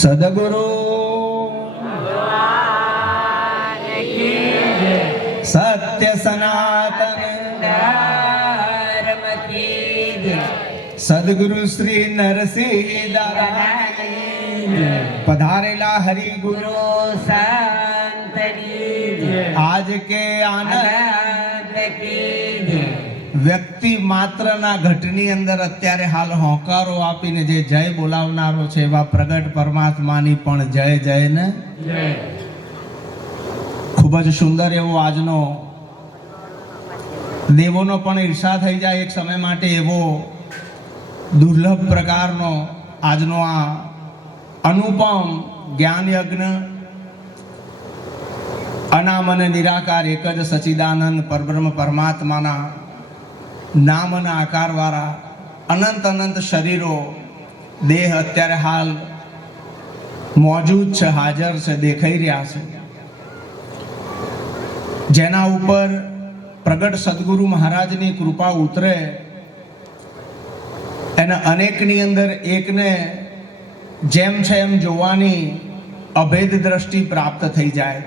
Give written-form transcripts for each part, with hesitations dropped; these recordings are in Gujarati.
સદગુરુ સત્ય સનાતન ધર્મ કી સદગુરુ શ્રી નરસિંહ દાદા પધારેલા હરિગુરુ સંતની આજ કે આનંદ કી વ્યક્તિ માત્રના ઘટની અંદર અત્યારે હાલ હોંકારો આપીને જે જય બોલાવનારો છે એવા પ્રગટ પરમાત્માની પણ જય જય ને ખૂબ જ સુંદર એવો આજનો દેવોનો પણ ઈર્ષા થઈ જાય એક સમય માટે એવો દુર્લભ પ્રકારનો આજનો આ અનુપમ જ્ઞાન યજ્ઞ અનામ અને નિરાકાર એક જ સચ્ચિદાનંદ પરબ્રહ્મ પરમાત્માના નામ અને આકારવાળા અનંત અનંત શરીરો દેહ અત્યારે હાલ મોજૂદ છે, હાજર છે, દેખાઈ રહ્યા છે, જેના ઉપર પ્રગટ સદગુરુ મહારાજની કૃપા ઉતરે એને અનેકની અંદર એકને જેમ છે એમ જોવાની અભેદ દ્રષ્ટિ પ્રાપ્ત થઈ જાય.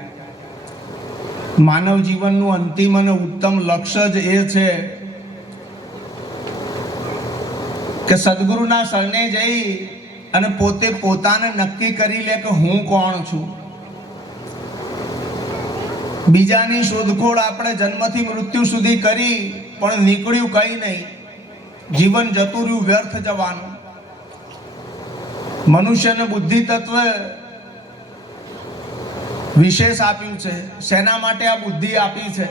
માનવ જીવનનું અંતિમ અને ઉત્તમ લક્ષ્ય જ એ છે કે સદગુરુના શરણે જઈ અને પોતે પોતાને નક્કી કરી લે કે હું કોણ છું. બીજાની શોધખોળ આપણે જન્મથી મૃત્યુ સુધી કરી પણ નીકળ્યું કઈ નહીં, જીવન જતું રહ્યું, વ્યર્થ જવાનું. મનુષ્યને બુદ્ધિ તત્વ વિશેષ આપ્યું છે. શેના માટે આ બુદ્ધિ આપી છે?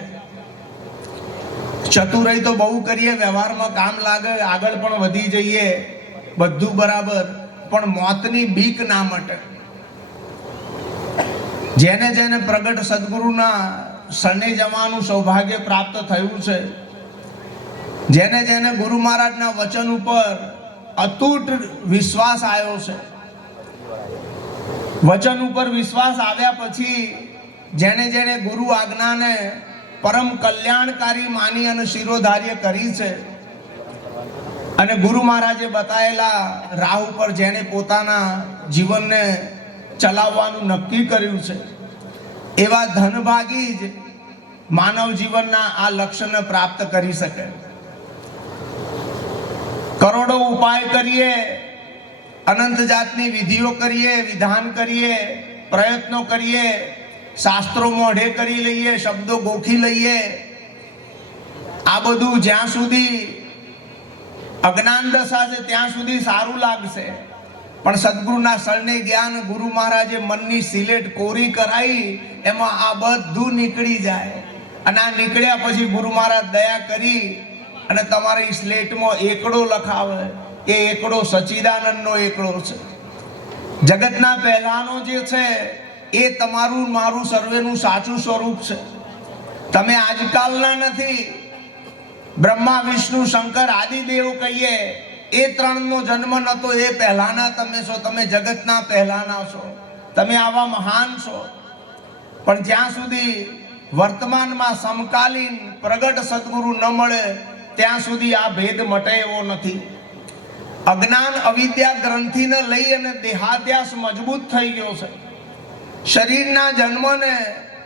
ચતુરાઈ તો બહુ કરીએ, વ્યવહારમાં કામ લાગે, આગળ પણ વધી જઈએ, બધું બરાબર, પણ મોતની બીક ના મટે. જેને જેને પ્રગટ સદગુરુના શરણે જવાનું સૌભાગ્ય પ્રાપ્ત થયું છે, જેને જેને ગુરુ મહારાજના વચન ઉપર અતૂટ વિશ્વાસ આવ્યો છે, વચન ઉપર વિશ્વાસ આવ્યા પછી જેને જેને ગુરુ આજ્ઞાને પરમ કલ્યાણકારી માની અને શિરોધાર્ય કરી છે અને ગુરુ મહારાજે બતાવેલા રાહ ઉપર જેને પોતાના જીવનને ચલાવવાનું નક્કી કર્યું છે, એવા ધનભાગી જ માનવ જીવનના આ લક્ષ્યને પ્રાપ્ત કરી શકે. કરોડો ઉપાય કરીએ, અનંત જાતની વિધિઓ કરીએ, વિધાન કરીએ, પ્રયત્નો કરીએ, શાસ્ત્રો મોઢે કરી લઈએ, શબ્દો ગોખી લઈએ, આ બધું જ્યાં સુધી અજ્ઞાન દશા છે ત્યાં સુધી સારું લાગશે. પણ સદગુરુના શરણે જ્ઞાન ગુરુ મહારાજે મનની સિલેટ કોરી કરાવી, એમાં આ બધું નીકળી જાય અને આ નીકળ્યા પછી ગુરુ મહારાજ દયા કરી અને તમારી સ્લેટમાં એકડો લખાવે. એ એકડો સચ્ચિદાનંદનો એકડો છે. જગતના પહેલાનો જે છે એ તમારું મારું સર્વેનું સાચું સ્વરૂપ છે. તમે આજકાલના નથી. બ્રહ્મા વિષ્ણુ શંકર આદિદેવ કહીએ એ ત્રણનો જન્મ નતો, એ પહેલાના તમે છો. તમે જગતના પહેલાના છો, તમે આવા મહાન છો. પણ જ્યાં સુધી વર્તમાનમાં સમકાલીન પ્રગટ સદગુરુ ન મળે ત્યાં સુધી આ ભેદ મટે એવો નથી. અજ્ઞાન અવિદ્યા ગ્રંથિને લઈ અને દેહાદ્યાસ મજબૂત થઈ ગયો છે. શરીરના જન્મને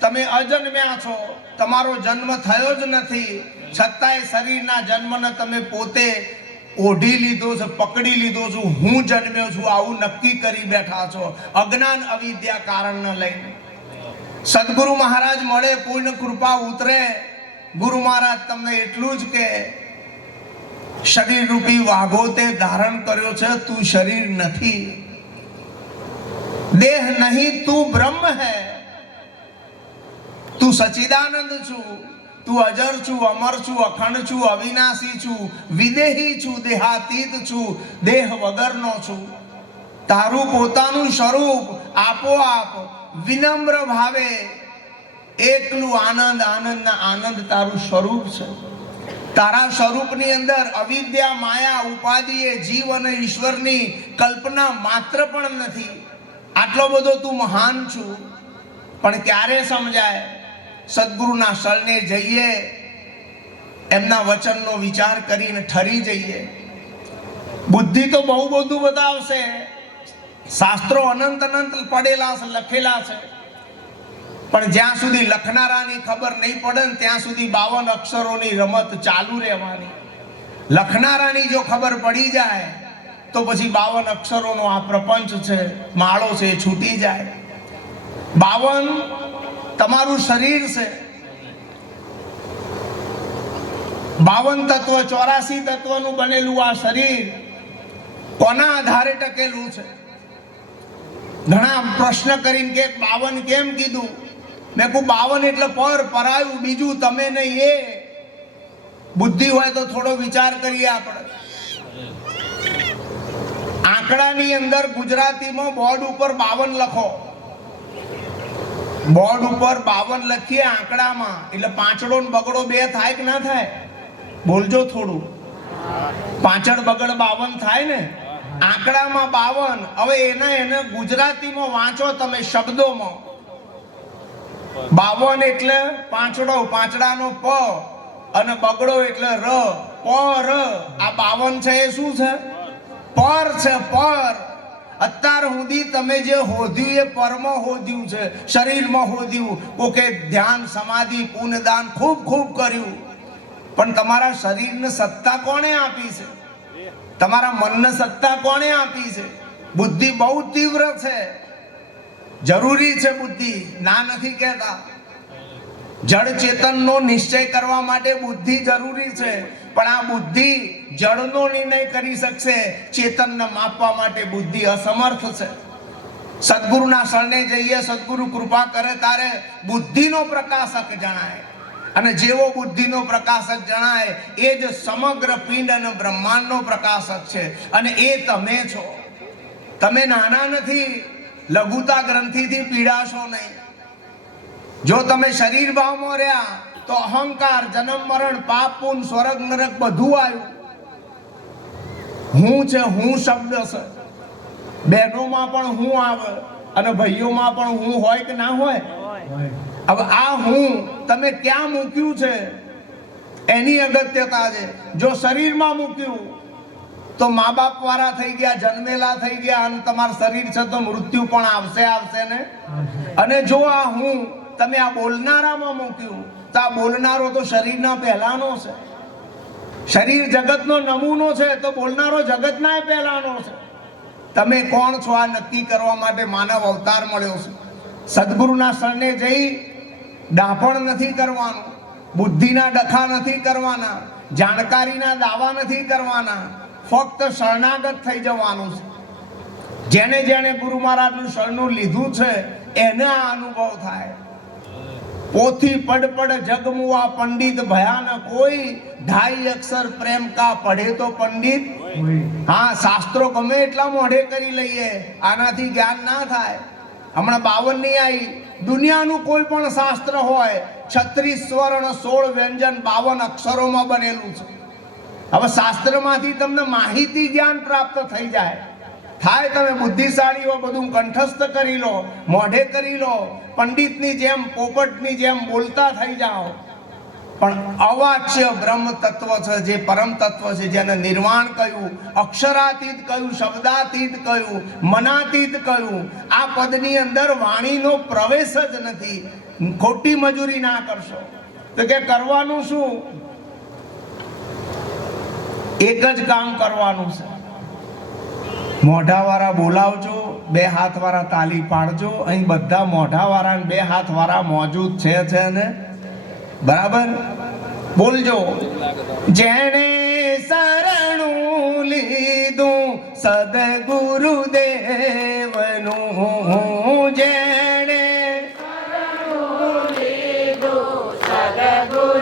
તમે અજન્મ્યા છો, તમારો જન્મ થયો જ નથી, છતાંય શરીરના જન્મને તમે પોતે ઓઢી લીધો છે, પકડી લીધો છું. હું જન્મ્યો છું આવું નક્કી કરી બેઠા છો, અજ્ઞાન અવિદ્યા કારણને લઈને. સદગુરુ મહારાજ મળે, પૂર્ણ કૃપા ઉતરે. ગુરુ મહારાજ તમને એટલું જ કે શરીર રૂપી વાઘો તે ધારણ કર્યો છે, તું શરીર નથી. દેહ નહીં, તું બ્રહ્મ હૈ. તું સચ્ચિદાનંદ છું, તું અજર છું, અમર છું, અખંડ છું, અવિનાશી છું, વિદેહી છું, દેહાતીત છું, દેહ વગરનો છું. તારું પોતાનું સ્વરૂપ આપોઆપ વિનમ્ર ભાવે એકલું આનંદ, આનંદના આનંદ તારું સ્વરૂપ છે. તારા સ્વરૂપની અંદર અવિદ્યા, માયા, ઉપાધિ, જીવ અને ઈશ્વરની કલ્પના માત્ર પણ નથી. આટલો બધો તું મહાન છું. પણ ક્યારે સમજાય? સદગુરુના શરણે જઈએ, એમના વચનનો વિચાર કરીને ઠરી જઈએ. બુદ્ધિ તો બહુ બધું બતાવશે, શાસ્ત્રો અનંત અનંત પડેલા છે, લખેલા છે, પણ જ્યાં સુધી લખનારાની ખબર નહીં પડે ને ત્યાં સુધી 52 અક્ષરોની રમત ચાલુ રહેવાની. લખનારાની જો ખબર પડી જાય તો પછી 52 અક્ષરોનો આ પ્રપંચ છે, માળો છે, એ છૂટી જાય. 52 તમારું શરીર છે, 52 તત્વ 84 તત્વનું બનેલું આ શરીર કોના આધારે ટકેલું છે? ઘણા પ્રશ્ન કરીને કે 52 કેમ કીધું? મેં કહું 52 એટલે પરાયું, બીજું તમે નહીં એ. બુદ્ધિ હોય તો થોડો વિચાર કરીએ આપણે. આંકડાની અંદર ગુજરાતીમાં બોર્ડ ઉપર 52 લખો. બોર્ડ ઉપર 52 લખીએ આંકડામાં, એટલે પાંચડો ને બગડો 2 થાય કે ના થાય? બોલજો થોડું. પાંચડ બગડ 52 થાય ને? આંકડામાં 52. હવે એને ગુજરાતીમાં વાંચો તમે શબ્દોમાં. 52 એટલે પાંચડો, પાંચડાનો પ, અને બગડો એટલે ર, પર. આ 52 છે એ શું છે? પર છે, પર. અત્યાર સુધી તમે જે હોદ્યું એ પરમાં હોદ્યું છે, શરીરમાં હોદ્યું. કોકે ધ્યાન, સમાધિ, પુણ્યદાન ખૂબ ખૂબ કર્યું, પણ તમારા શરીરને સત્તા કોણે આપી છે? તમારા મનને સત્તા કોણે આપી છે? બુદ્ધિ બહુ તીવ્ર છે, જરૂરી છે બુદ્ધિ, ના નથી કહેતા. જડ ચેતનનો નિશ્ચય કરવા માટે બુદ્ધિ જરૂરી છે, પણ આ બુદ્ધિ જડનો નિર્ણય કરી શકશે, ચેતનને માપવા માટે બુદ્ધિ અસમર્થ છે. સદગુરુના શરણે જઈએ, સદગુરુ કૃપા કરે ત્યારે બુદ્ધિનો પ્રકાશક જણાય, અને જેવો બુદ્ધિનો પ્રકાશક જણાય એ જ સમગ્ર પિંડ અને બ્રહ્માંડનો પ્રકાશક છે, અને એ તમે છો. તમે નાના નથી, લઘુતા ગ્રંથિથી પીડાશો નહીં. જો તમે શરીર ભાવમાં રહ્યા તો અહંકાર, જન્મ મરણ, પાપ પુણ્ય, સ્વર્ગ નરક બધું આવ્યું. હું છે, હું શબ્દ છે. બહેનોમાં પણ હું આવે, અને ભાઈઓમાં પણ હું હોય કે ના હોય? હવે આ હું તમે ક્યાં મૂક્યું છે એની અગત્યતા છે. જો શરીરમાં મૂક્યું તો મા બાપ વાળા થઈ ગયા, જન્મેલા થઈ ગયા, અને તમારું શરીર છે તો મૃત્યુ પણ આવશે ને. અને જો આ હું તમે આ બોલનારામાં મૂક્યું તો આ બોલનારો તો શરીરના પહેલાનો છે. શરીર જગતનો નમૂનો છે તો બોલનારો જગતના પહેલાનો છે. તમે કોણ છો આ નક્કી કરવા માટે માનવ અવતાર મળ્યો છે. સદગુરુના શરણે જઈ ડાપણ નથી કરવાનું, બુદ્ધિના ડખા નથી કરવાના, જાણકારીના દાવા નથી કરવાના, ફક્ત શરણાગત થઈ જવાનું છે. જેને જેને ગુરુ મહારાજનું શરણું લીધું છે એને આ અનુભવ થાય. પોથી પડ પડ જગમુઆ પંડિત ભયાનક કોઈ, 2.5 અક્ષર પ્રેમ કા પઢે તો પંડિત. હા, શાસ્ત્રો ગમે એટલા મોઢે કરી લઈએ, આનાથી જ્ઞાન ના થાય. હમણાં 52 ની આવી, દુનિયાનું કોઈ પણ શાસ્ત્ર હોય 36 સ્વર્ણ 16 વ્યંજન 52 અક્ષરોમાં બનેલું છે. હવે શાસ્ત્રમાંથી તમને માહિતી જ્ઞાન પ્રાપ્ત થઈ જાય, થાય તમે બુદ્ધિશાળી હો, બધું કંઠસ્થ કરી લો, મોઢે કરી લો, પંડિતની જેમ, પોપટની જેમ બોલતા થઈ જાઓ. પણ અવાચ્ય બ્રહ્મ તત્વ છે, જે પરમ તત્વ છે, જેને નિર્વાણ કહ્યું, અક્ષરાતીત કહ્યું, શબ્દાતીત કહ્યું, મનાતીત કહ્યું, આ પદની અંદર વાણીનો પ્રવેશ જ નથી. ખોટી મજૂરી ના કરશો તો કે કરવાનું શું? એક જ કામ કરવાનું છે. મોઢાવાળા બોલાવજો, 2 હાથવાળા તાલી પાડજો. અહીં બધા મોઢાવાળા અને 2 હાથવાળા મોજૂદ છે ને? બરાબર બોલજો. જેણે શરણું લીધું સદગુરુદેવનું, જેણે શરણું લીધું સદગુરુદેવનું,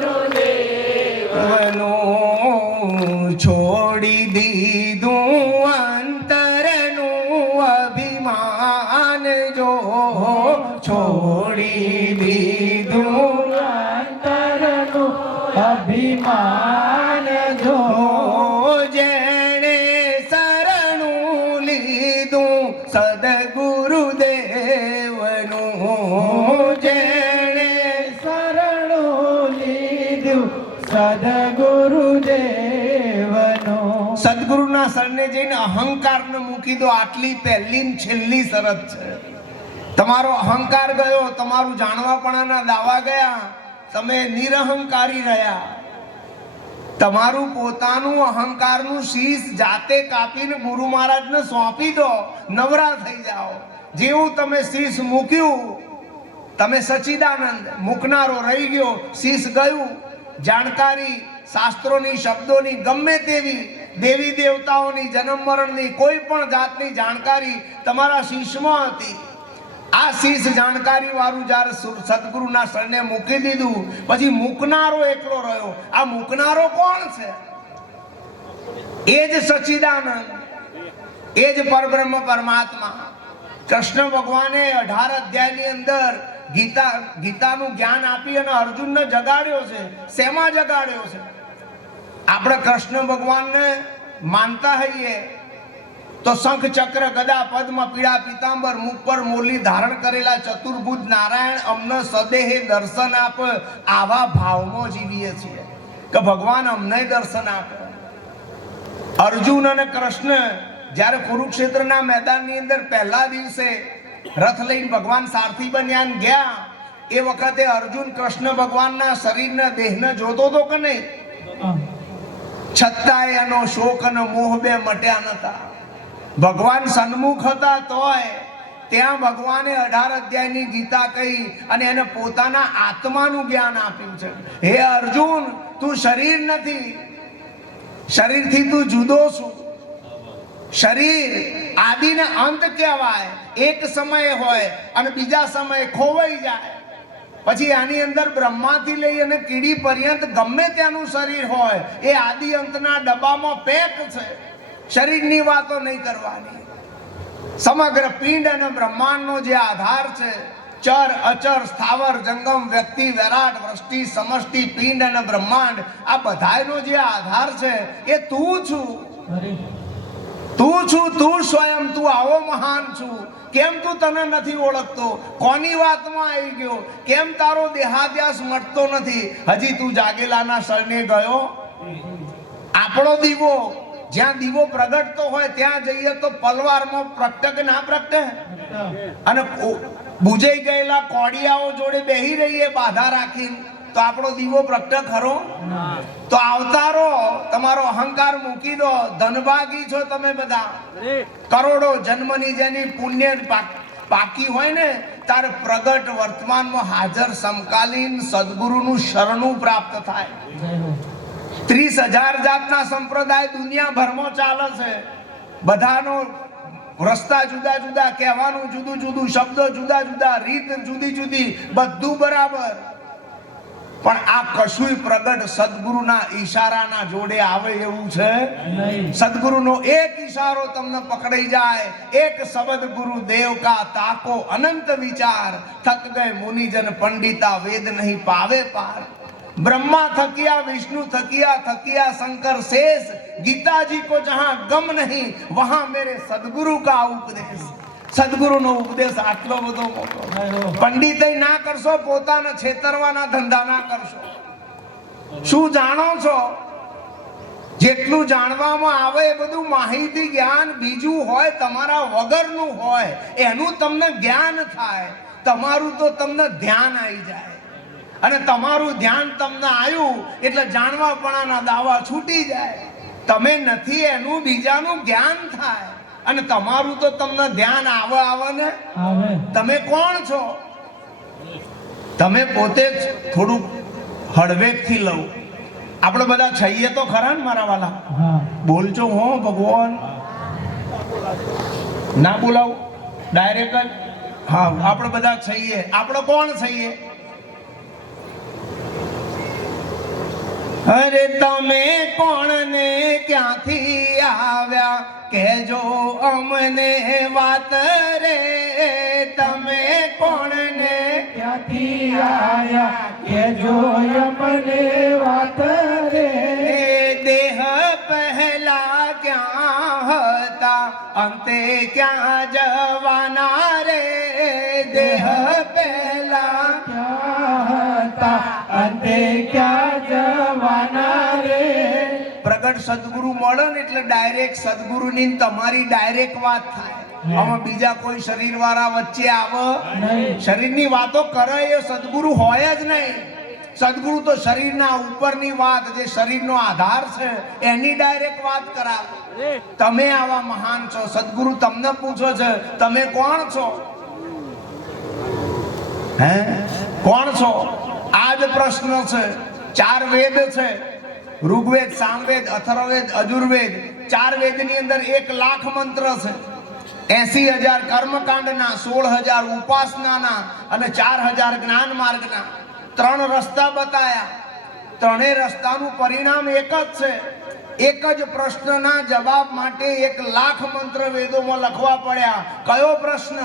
છોડી દીધું અંતરનું અભિમાન, જો છોડી દીધું અભિમાન, જો જેણે શરણું લીધું સદગુરુદેવનું, જેણે શરણું લીધું સદગુરુદેવનું. સદગુરુના શરણે જઈને અહંકારને મૂકી મૂકી દો. આટલી પહેલી ને છેલ્લી શરત છે. તમારો અહંકાર ગયો, તમારું જાણવાપણાના દાવા ગયા, તમે નિરહંકારી રહ્યા. તમારું પોતાનું અહંકારનું શીશ જાતે કાપીને ગુરુ મહારાજને સોંપી દો, નવરા થઈ જાઓ. જેવું તમે શીશ મૂક્યું, તમે સચ્ચિદાનંદ, મૂકનારો રહી ગયો, શીશ ગયું. જાણકારી શાસ્ત્રોની, શબ્દોની, ગમે તેવી દેવી દેવતાઓની, જન્મ મરણની કોઈ પણ જાતની જાણકારી તમારા શીશમાં હતી. આ શીશ જાણકારી વાળું જ્યારે સદગુરુના શરણે મૂકી દીધું, પછી મૂકનારો એકલો રહ્યો. આ મૂકનારો કોણ છે? એ જ સચ્ચિદાનંદ, એ જ પરબ્રહ્મ પરમાત્મા. કૃષ્ણ ભગવાને 18 અધ્યાયની અંદર ગીતાનું જ્ઞાન આપી અને અર્જુનને જગાડ્યો છે. શેમાં જગાડ્યો છે? આપણે કૃષ્ણ ભગવાનને માનતા હઈએ તો શંખ, ચક્ર, ગદા, પદ્મ, પીળા, પીતાંબર, મુખ પર મોરલી ધારણ કરેલા ચતુર્ભુજ નારાયણ અમને સદેહે દર્શન આપ, આવા ભાવમાં જીવીએ છીએ કે ભગવાન અમને દર્શન આપે. અર્જુન અને કૃષ્ણ જ્યારે કુરુક્ષેત્રના મેદાનની અંદર પહેલા દિવસે રથ લઈને ભગવાન સારથી બન્યા ગયા, એ વખતે અર્જુન કૃષ્ણ ભગવાનના શરીરના દેહને જોતો હતો કે નહીં? છતાંય એનો શોક અને મોહ બે મટ્યા નતા. ભગવાન સન્મુખ હતા તોય ત્યાં ભગવાને 18 અધ્યાયની ગીતા કહી અને એને પોતાના આત્માનું જ્ઞાન આપ્યું છે. હે અર્જુન, તું શરીર નથી, શરીરથી તું જુદો છું. શરીર આદિ ને અંત કહેવાય. એક સમય હોય અને બીજા સમયે ખોવાઈ જાય. પછી આની અંદર બ્રહ્માથી લઈ અને કીડી પર્યંત ગમે ત્યાંનું શરીર હોય, એ આદિ અંતના ડબ્બામાં પેક છે. શરીરની વાતો નહીં કરવાની. સમગ્ર પિંડ અને બ્રહ્માંડનો જે આધાર છે, ચર, અચર, સ્થાવર, જંગમ, વ્યક્તિ, વિરાટ, વૃષ્ટિ, સમષ્ટિ, પિંડ અને બ્રહ્માંડ, આ બધાનો જે આધાર છે એ તું છું. તું છું, તું સ્વયં, તું આવો મહાન છું. કેમ તું તને નથી ઓળખતો? કોની વાતમાં આવી ગયો? કેમ તારો દેહાદ્યાસ મટતો નથી? હજી તું જાગેલાના શરણે ગયો? આપણો દીવો, જ્યાં દીવો પ્રગટતો હોય ત્યાં જઈએ તો પલવારમાં પ્રગટે કે ના પ્રગટે? અને બુજાઈ ગયેલા કોડિયાઓ જોડે બેહી રહીએ બાધા રાખીને, તો આપણો દીવો પ્રગટે ખરો? તો અવતારો, તમારો અહંકાર મૂકી દો. ધનભાગી છો તમે બધા. કરોડો જન્મની જેની પુણ્ય પાકી હોય ને, તારે પ્રગટ વર્તમાનમાં હાજર સમકાલીન સદગુરુનું શરણું પ્રાપ્ત થાય. 30,000 જાતના સંપ્રદાય દુનિયાભરમાં ચાલે છે. બધાનો રસ્તા જુદા જુદા, કહેવાનું જુદું જુદું, શબ્દો જુદા જુદા, રીત જુદી જુદી, બધું બરાબર. પણ આ કશુંય પ્રગટ સદગુરુના ઈશારાના જોડે આવે એવું છે? સદગુરુનો એક ઈશારો તમને પકડાઈ જાય. એક શબ્દ ગુરુ દેવ કા તાકો અનંત વિચાર, થક ગए મુનિજન પંડિતા વેદ નહીં પાવે પાર. ब्रह्मा थकिया, विष्णु थकिया, थकिया शंकर शेष, गीता जी को जहां गम नहीं वहां मेरे सदगुरु का उपदेश. सदगुरु નો ઉપદેશ આટલો બધો મોટો. પંડિત ના કરશો, પોતાના છેતરવાના ધંધા ના કરશો. શું જાણો છો? જેટલું જાણવામાં આવે એ બધું માહિતી જ્ઞાન બીજું હોય, તમારા વગરનું હોય, એનું તમને જ્ઞાન થાય. તમારું તો તમને ધ્યાન આવી જાય, અને તમારું ધ્યાન તમને આવ્યું એટલે જાણવાપણાના દાવા છૂટી જાય. તમે નથી એનું બીજાનું જ્ઞાન થાય, અને તમારું તો તમને ધ્યાન આવે ને. તમે કોણ છો? તમે પોતે જ થોડુંક હળવેકથી લઉં. આપણે બધા છઈએ તો ખરા ને મારા વાલા? બોલજો હો ભગવાન, ના બોલાવું ડાયરેક્ટ જ. હા, આપણે બધા છઈએ. આપણે કોણ છઈએ? અરે તમે કોણ ને ક્યાંથી આવ્યા કહેજો અમને વાત રે. તમે કોણ ને ક્યાંથી આયા કહેજો અમને વાત રે. દેહ પહેલા ક્યાં હતા, અંતે ક્યાં જવાના રે. દેહ પહેલા ક્યાં હતા, અંતે ક્યાં જવાના રે. પ્રગટ સદગુરુ મળે ને એટલે ડાયરેક્ટ સદગુરુની ને તમારી ડાયરેક્ટ વાત થાય. આમાં બીજા કોઈ શરીર વાળા વચ્ચે આવે નહીં. શરીરની વાતો કરે એ સદગુરુ હોય જ નહીં. સદગુરુ તો શરીરના ઉપરની વાત, જે શરીરનો આધાર છે એની ડાયરેક્ટ વાત કરાવે. તમે આવા મહાન છો, સદગુરુ તમને પૂછો છે તમે કોણ છો? હે, કોણ છો? આ જ પ્રશ્ન છે. 4 વેદ છે, ઋગ્વેદ, સામવેદ, અથર્વવેદ, અજુર્વેદ. 4 વેદની અંદર 1 લાખ મંત્ર છે. 80,000 કર્મકાંડના, 16,000 ઉપાસનાના અને 4,000 જ્ઞાન માર્ગના. 3 રસ્તા બતાયા. 3 રસ્તાનું પરિણામ એક જ છે. એક જ પ્રશ્નના જવાબ માટે 1 લાખ મંત્ર વેદોમાં લખવા પડ્યા. કયો પ્રશ્ન?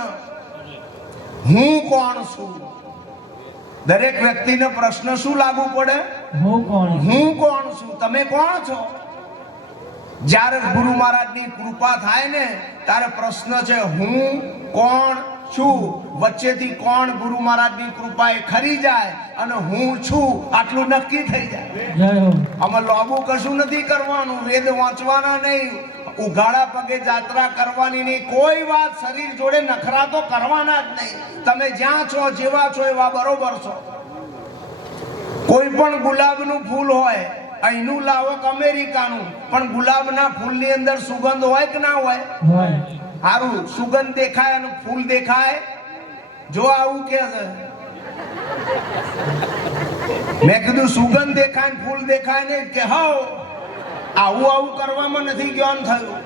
હું કોણ છું? દરેક વ્યક્તિનો પ્રશ્ન શું લાગુ પડે? હું કોણ? હું કોણ છું? તમે કોણ છો? જ્યારે ગુરુ મહારાજની કૃપા થાય ને ત્યારે પ્રશ્ન છે હું કોણ છું. વચ્ચેથી કોણ ગુરુ મહારાજની કૃપાએ ખરી જાય અને હું છું આટલું નક્કી થઈ જાય. જય હો. આમાં લોબુ કશું નથી કરવાનું, વેદ વાંચવાના નહીં, ઉઘાડા પગે જાત્રા કરવાની નહીં, કોઈ વાત શરીર જોડે નખરા તો કરવાના જ નહીં. તમે જ્યાં છો જેવા છો એવા બરોબર છો. કોઈ પણ ગુલાબનું ફૂલ હોય, અહીંનું લાવો કે અમેરિકાનું, પણ ગુલાબના ફૂલની અંદર સુગંધ હોય કે ના હોય? હોય. સારું, સુગંધ દેખાય અને ફૂલ દેખાય? જો આવું કે છે, મેં કીધું સુગંધ દેખાય ને ફૂલ દેખાય ને કે હાવ આવું કરવામાં નથી જ્ઞાન થયું.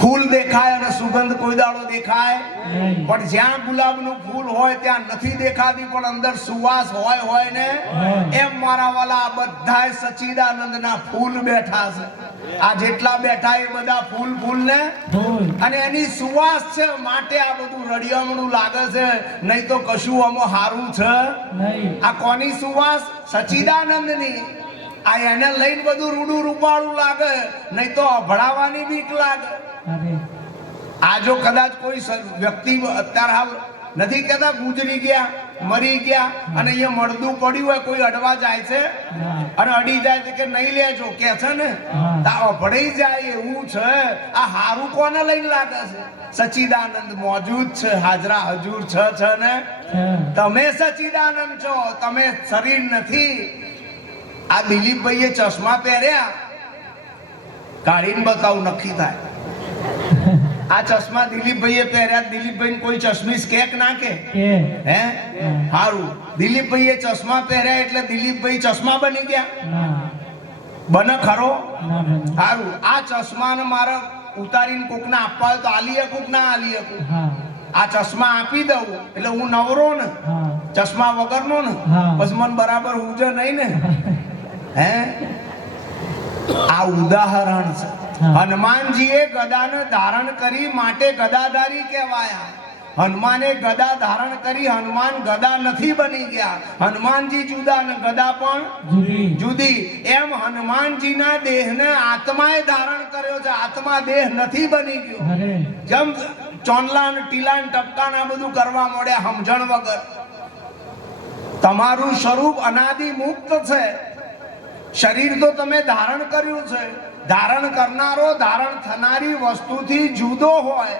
ફૂલ દેખાય અને સુગંધ કોઈ દાડો દેખાય નહીં. પણ જ્યાં ગુલાબનું ફૂલ હોય ત્યાં નથી દેખાતી પણ અંદર સુવાસ હોય ને. એમ મારા વાલા આ બધાય સચ્ચિદાનંદના ફૂલ બેઠા છે. આ જેટલા બેઠા એ બધા ફૂલ ને ફૂલ. અને એની સુવાસ છે માટે આ બધું રડિયામણું લાગે છે, નહીં તો કશું આમાં હારું છે નહીં. આ કોની સુવાસ? સચ્ચિદાનંદની. આ એને લઈને બધું રૂડું રૂપાળું લાગે, નહીં તો અભડાવાની બીક લાગે. અરે આ જો કદાચ કોઈ વ્યક્તિ અત્યારે હાલ નથી કહેતા ગુજરી ગયા, મરી ગયા અને અહીંયા મળદું પડ્યું હોય, કોઈ અડવા જાય છે ના. અને અડી જાય છે કે નહીં લેજો કે છે ને, હા. તા અભડાઈ જાય એવું છે. આ હારું કોને લઈને લાગે છે? સચ્ચિદાનંદ મોજૂદ છે, હાજરા હજુર છે ને. છે. તમે સચ્ચિદાનંદ છો, તમે શરીર નથી. આ દિલીપભાઈએ ચશ્મા પહેર્યા, કાઢીને બતાવું નક્કી થાય. આ ચશ્મા દિલીપભાઈએ પહેર્યા, દિલીપભાઈ કોઈ ચશ્મીશ કેક ના કે કે હે? હારું, દિલીપભાઈએ ચશ્મા પહેર્યા એટલે દિલીપભાઈ ચશ્મા બની ગયા? ના. બને ખરો? ના બને. હારું, આ ચશ્માને મારે ઉતારીને કોકને આપવા હોય તો આલી શકું કે ના આલી શકું? હા. આ ચશ્મા આપી દઉં એટલે હું નવરો ને, હા. ચશ્મા વગરનો ને, હા. પછી મને બરાબર હુજે નહીં ને. હે, આ ઉદાહરણ છે. હા. હનુમાનજીએ ગદાને ધારણ કરી માટે ગદાધારી કહેવાયા. હનુમાને ગદા ધારણ કરી, હનુમાન ગદા નથી બની ગયા. હનુમાનજી જુદા ને ગદા પણ જુદી. જુદી. એમ હનુમાનજીના દેહને આત્માએ ધારણ કર્યો છે, આત્મા દેહ નથી બની ગયો. અરે જેમ ચોનલા ને ટીલા ને ટપકા ને બધું કરવા મળ્યા સમજણ વગર. તમારું સ્વરૂપ અનાદિ મુક્ત છે. શરીર તો તમે ધારણ કર્યું છે. ધારણ કરનારો ધારણ થનારી વસ્તુથી જુદો હોય.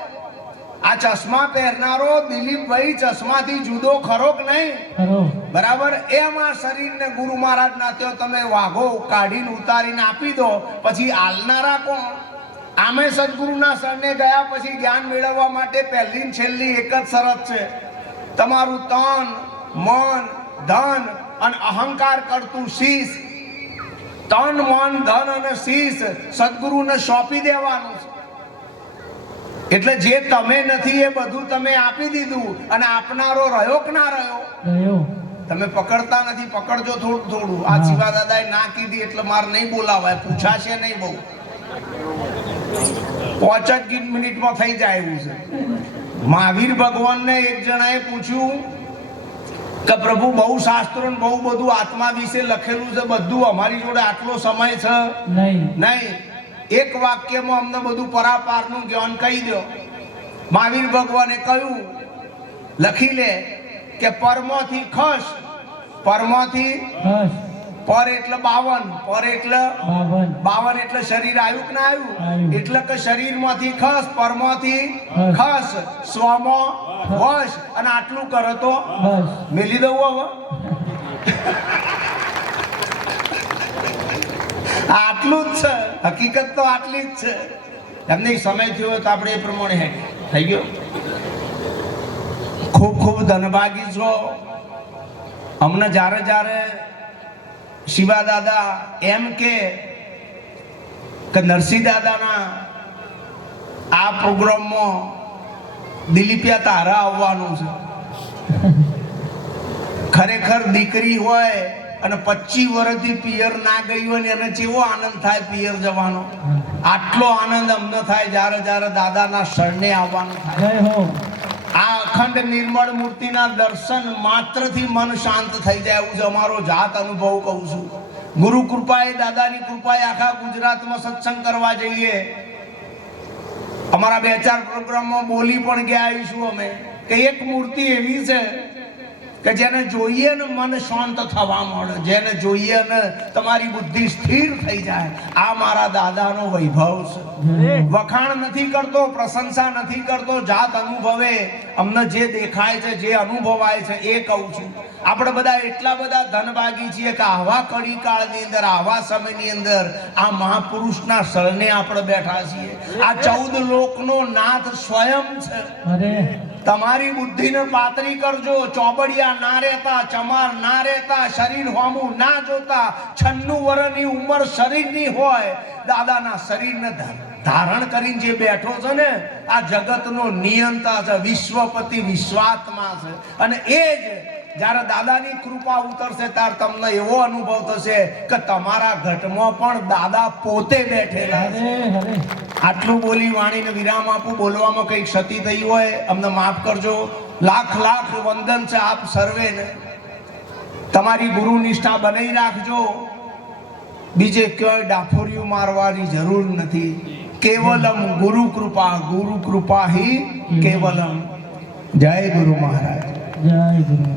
આ ચશ્મા પહેરનારો દિલીપભાઈ ચશ્માથી જુદો ખરો કે નહીં? ખરો. બરાબર. એમ આ શરીરને ગુરુ મહારાજ ના ત્યો તમે વાઘો કાઢીને ઉતારીને આપી દો, પછી આલનારા કોણ? આમે સદગુરુના શરણે ગયા પછી જ્ઞાન મેળવવા માટે પહેલી ને છેલ્લી એક જ શરત છે, તમારું તન, મન, ધન અને અહંકાર કરતું શીશ. તન, મન, ધન અને શીશ સદગુરુને સોંપી દેવાનું છે. એટલે જે તમે નથી એ બધું તમે આપી દીધું અને આપનારો રહ્યો કે ના રહ્યો? ગયો. તમે પકડતા નથી, પકડજો થોડું થોડું. આ શિવા દાદાએ ના કીધી એટલે મારે નહીં બોલાવાય, પૂછાશે નહીં બહુ. 5 જ મિનિટમાં થઈ જાય એવું છે. મહાવીર ભગવાનને એક જણાએ પૂછ્યું કે પ્રભુ બહુ શાસ્ત્રો ને બહુ બધું આત્મા વિશે લખેલું છે, બધું અમારી જોડે આટલો સમય છે નહીં. નહીં, એક વાક્યમાં અમને બધું પરાપારનું જ્ઞાન કહી દો. મહાવીર ભગવાને કહ્યું, લખી લે કે પરમોથી ખસ, પરમોથી બસ. પર એટલે 52, પર એટલે 52. 52 એટલે શરીર આવ્યું કે ના આવ્યું? આવ્યું. એટલે કે શરીરમાંથી ખસ, પરમાંથી ખસ, સ્વમાં વશ, અને આટલું કરો તો બસ. મેલી દઉં હવે. આટલું જ છે, હકીકત તો આટલી જ છે. એમને સમય થયો તો આપણે એ પ્રમાણે હે થઈ ગયો. ખૂબ ખૂબ ધનભાગી છો. અમને જ્યારે જ્યારે શિવા દાદા એમ કે નરસિંહ દાદાના આ પ્રોગ્રામમાં દિલીપિયા તારા આવવાનું છે. ખરેખર દીકરી હોય અને 25 વર્ષથી પિયર ના ગઈ હોય ને એને કેવો આનંદ થાય પિયર જવાનો. આટલો આનંદ અમને થાય જ્યારે જ્યારે દાદાના શરણે આવવાનું થાય. જય હો. આ અખંડ નિર્મળ મૂર્તિના દર્શન માત્રથી મન શાંત થઈ જાય એવું છે અમારો જાત અનુભવ કહું છું. ગુરુ કૃપાએ, દાદાની કૃપાએ આખા ગુજરાતમાં સત્સંગ કરવા જઈએ. અમારા 2-4 પ્રોગ્રામમાં બોલી પણ ગયા આવીશું અમે કે એક મૂર્તિ એવી છે કે જેને જોઈએ ને મન શાંત થવા મળે, જેને જોઈએ ને તમારી બુદ્ધિ સ્થિર થઈ જાય. આ મારા દાદાનો વૈભવ છે. વખાણ નથી કરતો, પ્રશંસા નથી કરતો, જાત અનુભવે અમને જે દેખાય છે, જે અનુભવાય છે એ કહું છું. આપણે બધા એટલા બધા ધનભાગી છીએ કે આવા કડી કાળની અંદર, આવા સમયની અંદર આ મહાપુરુષના શરણે આપણે બેઠા છીએ. આ 14 લોકનો નાથ સ્વયં છે. અરે તમારી બુદ્ધિને પાતળી કરજો. ચોબડિયા ના રહેતા, ચમાર ના રહેતા, શરીર હોમું ના જોતા. 96 વર્ષની ઉંમર શરીરની હોય, દાદાના શરીરને ધારણ કરીને જે બેઠો છે ને, આ જગતનો નિયંતા છે, વિશ્વપતિ, વિશ્વાત્મા છે. અને એ જ જ્યારે દાદાની કૃપા ઉતરશે ત્યારે તમને એવો અનુભવ થશે કે તમારા ઘટમાં પણ દાદા પોતે બેઠેલા છે. અરે આટલું બોલી વાણીને વિરામ આપું. બોલવામાં કંઈક ક્ષતિ થઈ હોય અમને માફ કરજો. લાખ લાખ વંદન છે આપ સર્વેને. તમારી ગુરુ નિષ્ઠા બનાવી રાખજો. બીજે ક્યાંય ડાફોરિયું મારવાની જરૂર નથી. કેવલમ ગુરુ કૃપા હિ કેવલમ. જય ગુરુ મહારાજ. જય ગુરુ.